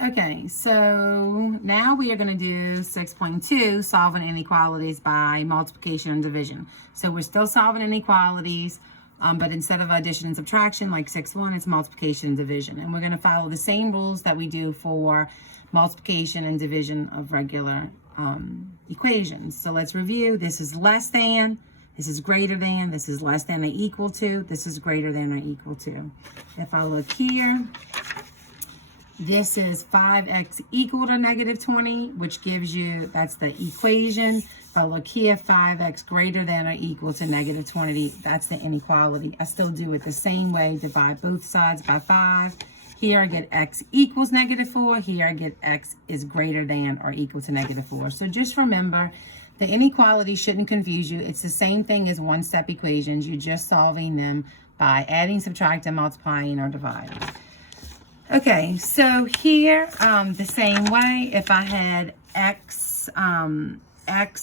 Okay, so now we are going to do 6.2, solving inequalities by multiplication and division. So we're still solving inequalities, but instead of addition and subtraction like 6.1, it's multiplication and division. And we're going to follow the same rules that we do for multiplication and division of regular equations. So let's review. This is less than, this is greater than, this is less than or equal to, this is greater than or equal to. If I look here, this is 5x equal to negative 20, which gives you, that's the equation. If I look here, 5x greater than or equal to negative 20, that's the inequality. I still do it the same way, divide both sides by 5. Here I get x equals negative 4. Here I get x is greater than or equal to negative 4. So just remember, the inequality shouldn't confuse you. It's the same thing as one-step equations. You're just solving them by adding, subtracting, multiplying, or dividing. Okay, so here, the same way, if I had x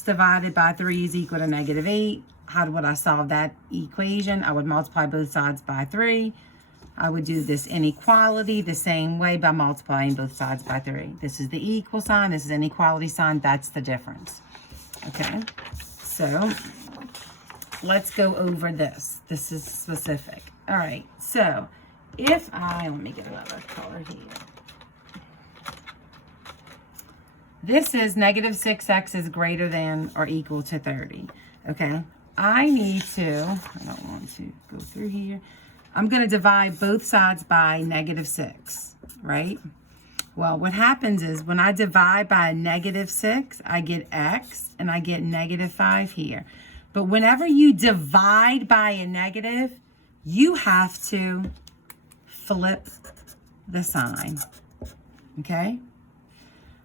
divided by 3 is equal to negative 8, how would I solve that equation? I would multiply both sides by 3. I would do this inequality the same way by multiplying both sides by 3. This is the equal sign, this is an equality sign, that's the difference. Okay, so let's go over this. This is specific. All right, so if I, let me get another color here. This is negative 6x is greater than or equal to 30. Okay, I need to, I don't want to go through here. I'm going to divide both sides by negative 6, right? Well, what happens is when I divide by a negative 6, I get x and I get negative 5 here. But whenever you divide by a negative, you have to flip the sign, okay?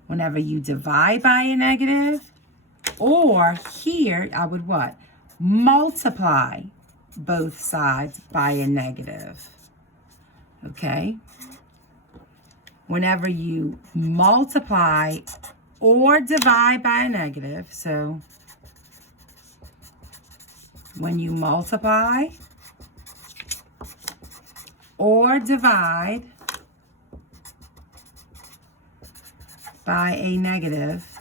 Whenever you divide by a negative, or here, I would what? Multiply both sides by a negative, okay? Whenever you multiply or divide by a negative, so when you multiply or divide by a negative,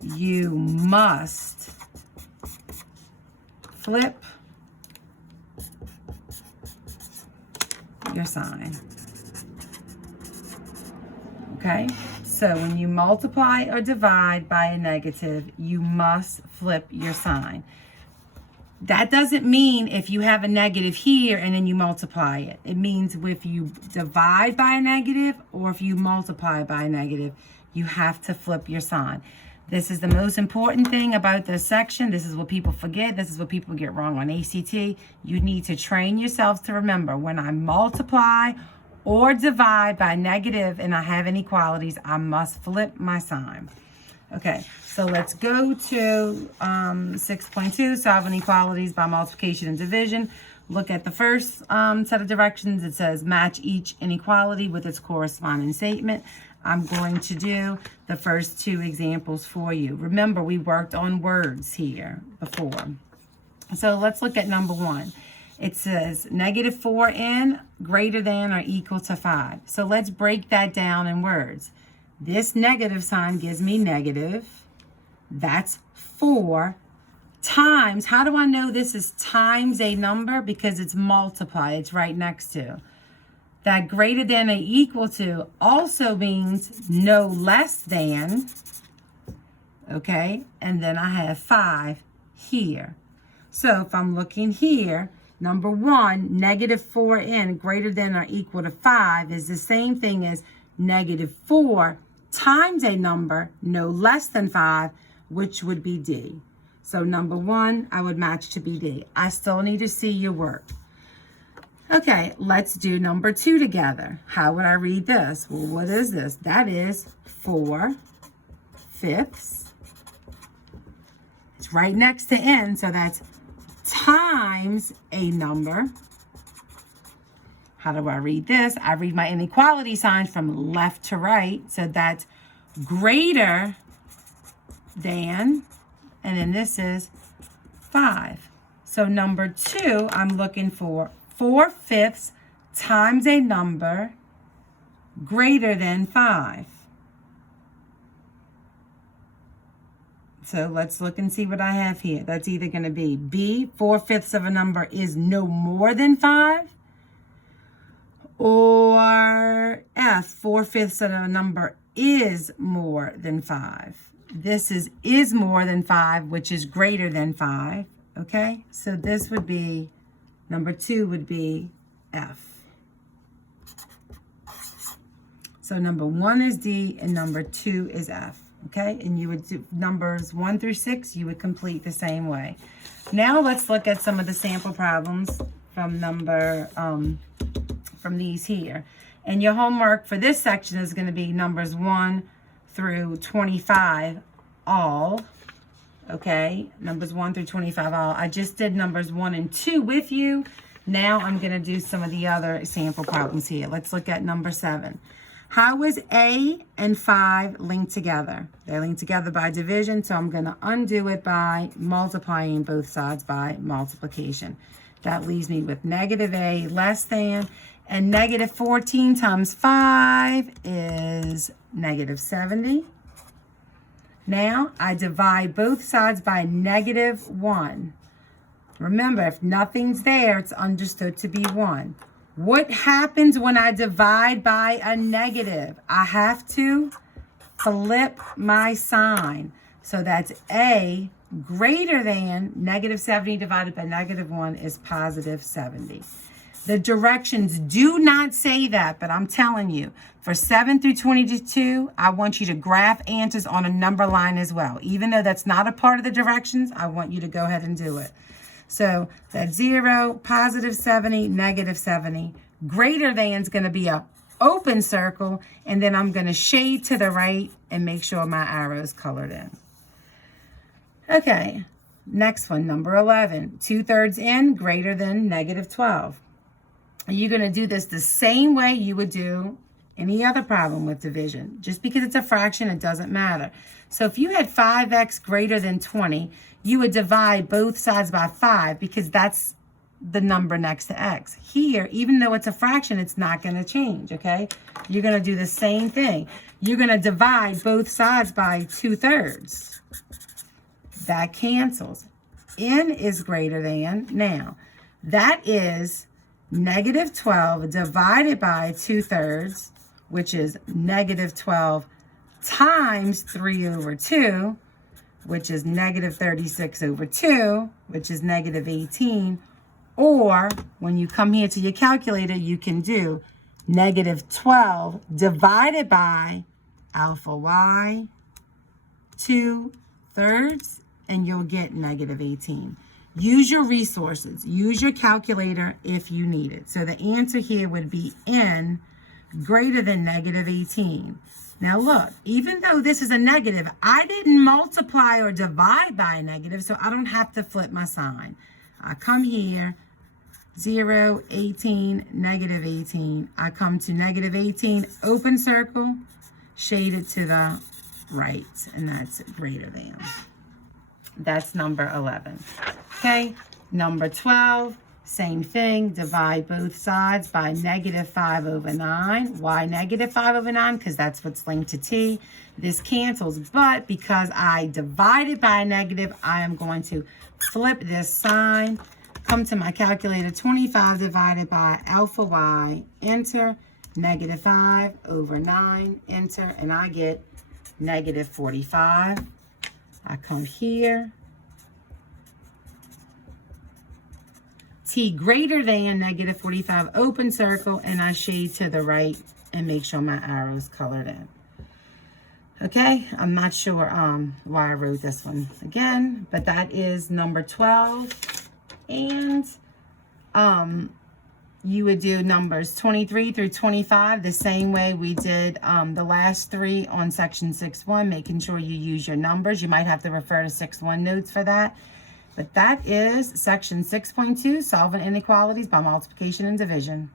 you must flip your sign. Okay? So when you multiply or divide by a negative, you must flip your sign. That doesn't mean if you have a negative here and then you multiply it. It means if you divide by a negative or if you multiply by a negative, you have to flip your sign. This is the most important thing about this section. This is what people forget. This is what people get wrong on ACT. You need to train yourselves to remember when I multiply or divide by negative and I have inequalities, I must flip my sign. Okay, so let's go to 6.2, solve inequalities by multiplication and division. Look at the first set of directions. It says match each inequality with its corresponding statement. I'm going to do the first two examples for you. Remember, we worked on words here before. So let's look at number 1. It says negative 4n greater than or equal to 5. So let's break that down in words. This negative sign gives me negative. That's 4 times. How do I know this is times a number? Because it's multiply. It's right next to. That greater than or equal to also means no less than. Okay. And then I have 5 here. So if I'm looking here, number 1, negative 4n greater than or equal to 5 is the same thing as negative 4 times a number no less than 5, which would be D. So number 1, I would match to be D. I still need to see your work. Okay, let's do number 2 together. How would I read this? Well, what is this? That is 4/5. It's right next to n, so that's times a number. How do I read this? I read my inequality signs from left to right. So that's greater than, and then this is 5. So number 2, I'm looking for 4/5 times a number greater than 5. So let's look and see what I have here. That's either going to be B, 4/5 of a number is no more than 5, or F, 4/5 of a number is more than 5. This is more than 5, which is greater than 5. Okay, so this would be, number 2 would be F. So number 1 is D and number 2 is F. Okay, and you would do numbers 1 through 6, you would complete the same way. Now let's look at some of the sample problems from from these here. And your homework for this section is going to be numbers 1 through 25 all. Okay, numbers 1 through 25 all. I just did numbers 1 and 2 with you. Now I'm going to do some of the other sample problems here. Let's look at number 7. How is A and 5 linked together? They're linked together by division, so I'm going to undo it by multiplying both sides by multiplication. That leaves me with negative A less than, and negative 14 times 5 is negative 70. Now I divide both sides by negative 1. Remember, if nothing's there, it's understood to be 1. What happens when I divide by a negative? I have to flip my sign. So that's A greater than negative 70 divided by negative 1 is positive 70. The directions do not say that, but I'm telling you, for 7 through 22, I want you to graph answers on a number line as well. Even though that's not a part of the directions, I want you to go ahead and do it. So that's 0, positive 70, negative 70. Greater than is going to be a open circle, and then I'm going to shade to the right and make sure my arrow is colored in. Okay, next one, number 11. 2/3 in greater than negative 12. You're going to do this the same way you would do any other problem with division. Just because it's a fraction, it doesn't matter. So if you had 5x greater than 20, you would divide both sides by 5 because that's the number next to x. Here, even though it's a fraction, it's not going to change, okay? You're going to do the same thing. You're going to divide both sides by 2/3. That cancels. N is greater than. Now, that is negative 12 divided by 2/3, which is negative 12 times 3/2, which is negative 36/2, which is negative 18. Or when you come here to your calculator, you can do negative 12 divided by alpha y 2/3, and you'll get negative 18. Use your resources. Use your calculator if you need it. So the answer here would be N greater than negative 18. Now look, even though this is a negative, I didn't multiply or divide by a negative, so I don't have to flip my sign. I come here, 0, 18, negative 18. I come to negative 18, open circle, shade it to the right, and that's greater than. That's number 11. Okay, number 12, same thing. Divide both sides by negative 5/9. Why negative 5/9? Because that's what's linked to t. This cancels, but because I divided by a negative, I am going to flip this sign. Come to my calculator, 25 divided by alpha y, enter, negative 5/9, enter, and I get negative 45. I come here, t greater than negative 45, open circle, and I shade to the right and make sure my arrow is colored in. Okay, I'm not sure why I wrote this one again, but that is number 12. And you would do numbers 23 through 25 the same way we did the last 3 on section 6.1, making sure you use your numbers. You might have to refer to 6.1 notes for that. But that is section 6.2, Solving Inequalities by Multiplication and Division.